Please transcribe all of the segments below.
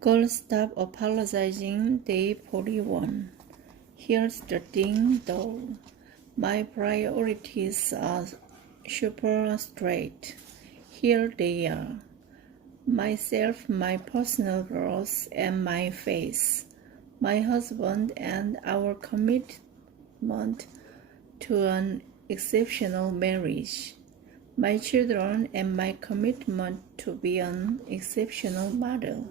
Girl, stop apologizing. Day 41. Here's the thing though. My priorities are super straight. Here they are. Myself, my personal growth, and my faith. My husband and our commitment to an exceptional marriage. My children and my commitment to be an exceptional mother.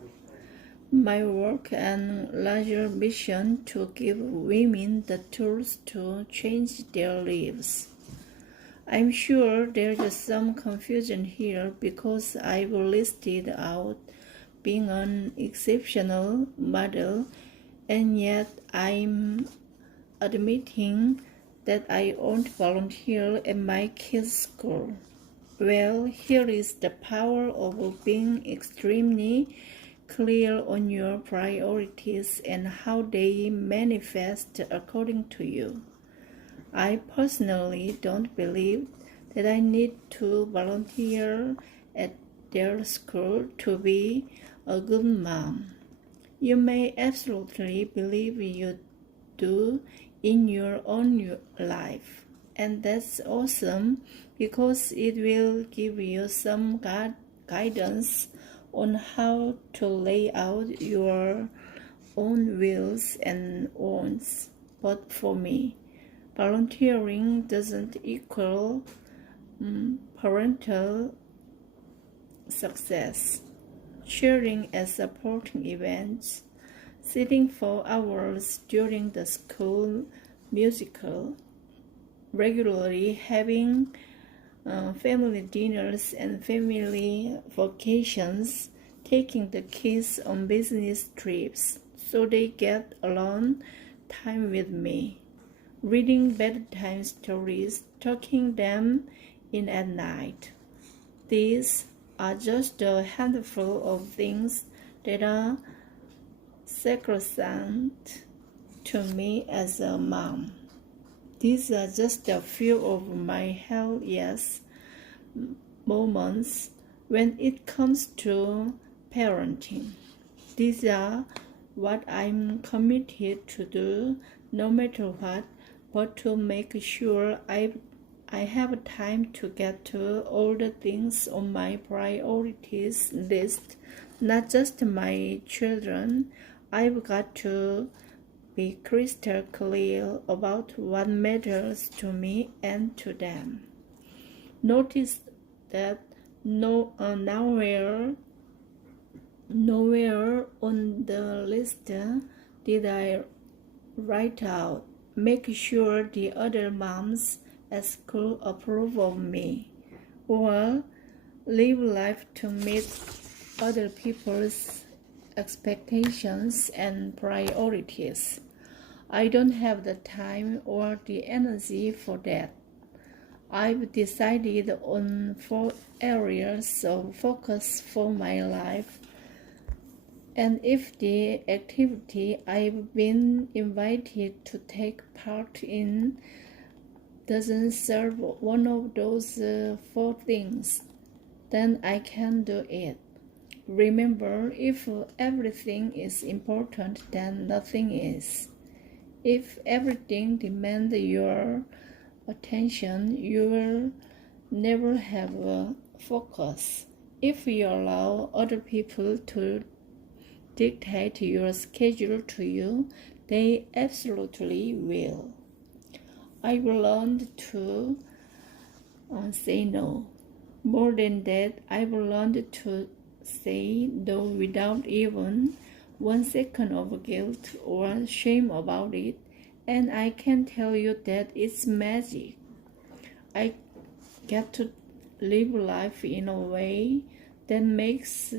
My work and larger mission to give women the tools to change their lives. I'm sure there's some confusion here because I've listed out being an exceptional mother, and yet I'm admitting that I won't volunteer at my kids' school. Well, here is the power of being extremely clear on your priorities and how they manifest according to you. I personally don't believe that I need to volunteer at their school to be a good mom. You may absolutely believe you do in your own life, and that's awesome because it will give you some guidance on how to lay out your own wills and wants. But for me, volunteering doesn't equal parental success. Cheering and supporting events, sitting for hours during the school musical, regularly having family dinners and family vacations, taking the kids on business trips so they get alone time with me, reading bedtime stories, tucking them in at night. These are just a handful of things that are sacrosanct to me as a mom. These are just a few of my hell yes moments when it comes to parenting. These are what I'm committed to do no matter what, but to make sure I have time to get to all the things on my priorities list, not just my children. I've got to be crystal clear about what matters to me and to them. Notice that nowhere on the list did I write out, make sure the other moms at school approve of me, or live life to meet other people's expectations and priorities. I don't have the time or the energy for that. I've decided on 4 areas of focus for my life, and if the activity I've been invited to take part in doesn't serve one of those 4 things, then I can do it. Remember, if everything is important, then nothing is. If everything demands your attention, you will never have a focus. If you allow other people to dictate your schedule to you, they absolutely will. I've learned to say no. More than that, I've learned to say no without even 1 second of guilt or shame about it, and I can tell you that it's magic. I get to live life in a way that makes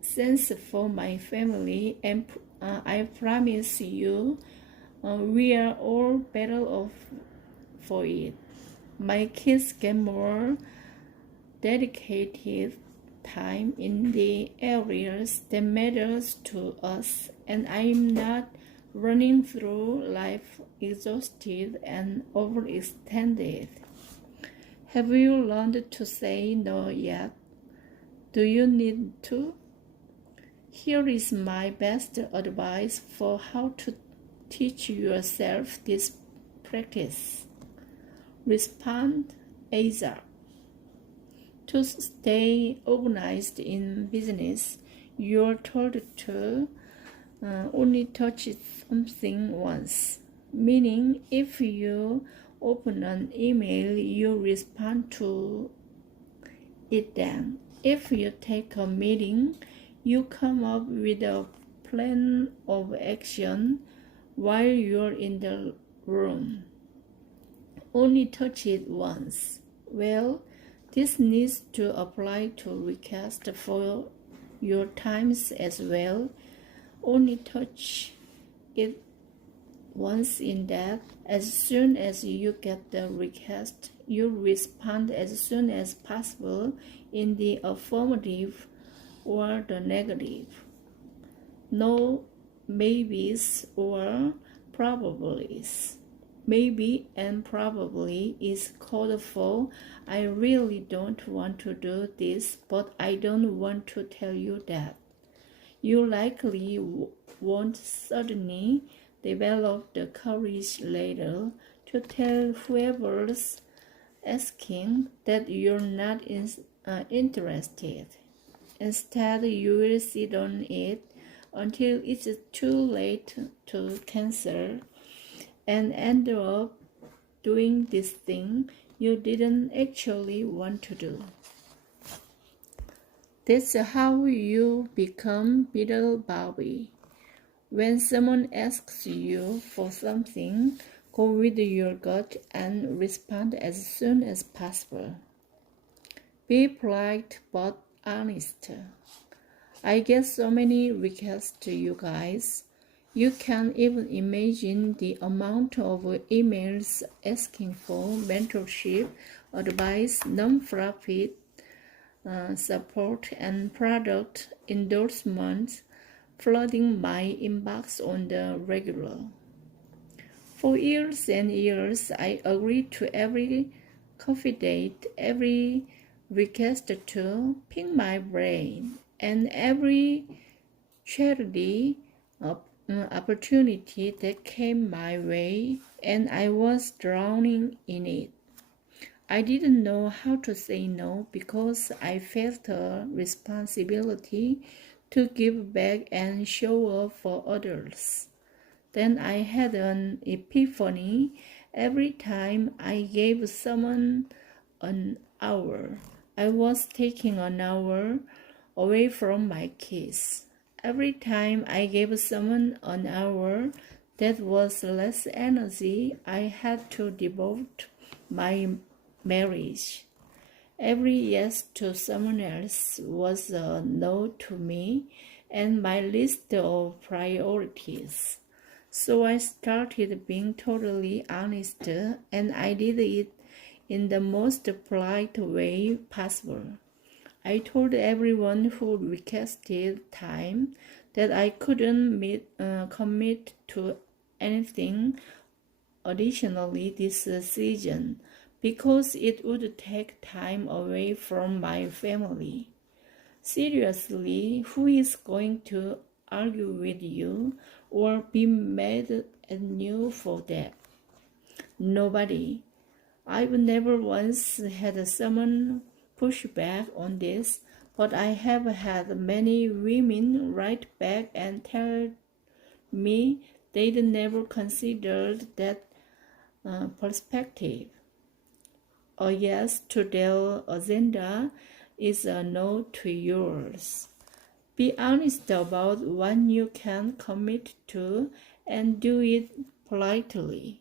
sense for my family, and I promise you, we are all better off for it. My kids get more dedicated time in the areas that matters to us, and I'm not running through life exhausted and overextended. Have you learned to say no yet? Do you need to? Here is my best advice for how to teach yourself this practice. Respond ASAP. To stay organized in business, you're told to only touch something once. Meaning, if you open an email, you respond to it then. If you take a meeting, you come up with a plan of action while you're in the room. Only touch it once. Well, this needs to apply to requests for your times as well. Only touch it once in that. As soon as you get the request, you respond as soon as possible in the affirmative or the negative. No maybes or probablys. Maybe and probably is code for I really don't want to do this, but I don't want to tell you that. You likely won't suddenly develop the courage later to tell whoever's asking that you're not interested. Instead, you will sit on it until it's too late to cancel and end up doing this thing you didn't actually want to do. That's how you become Little Bobby. When someone asks you for something, go with your gut and respond as soon as possible. Be polite but honest. I get so many requests to you guys. You can't even imagine the amount of emails asking for mentorship, advice, non-profit support, and product endorsements flooding my inbox on the regular. For years and years, I agreed to every coffee date, every request to pick my brain, and every charity opportunity that came my way, and I was drowning in it. I didn't know how to say no because I felt a responsibility to give back and show up for others. Then I had an epiphany. Every time I gave someone an hour, I was taking an hour away from my kids. Every time I gave someone an hour, that was less energy I had to devote my marriage. Every yes to someone else was a no to me and my list of priorities. So I started being totally honest, and I did it in the most polite way possible. I told everyone who requested time that I couldn't commit to anything additionally this season because it would take time away from my family. Seriously, who is going to argue with you or be mad at you for that? Nobody. I've never once had someone push back on this, but I have had many women write back and tell me they'd never considered that perspective. A yes to their agenda is a no to yours. Be honest about what you can commit to and do it politely.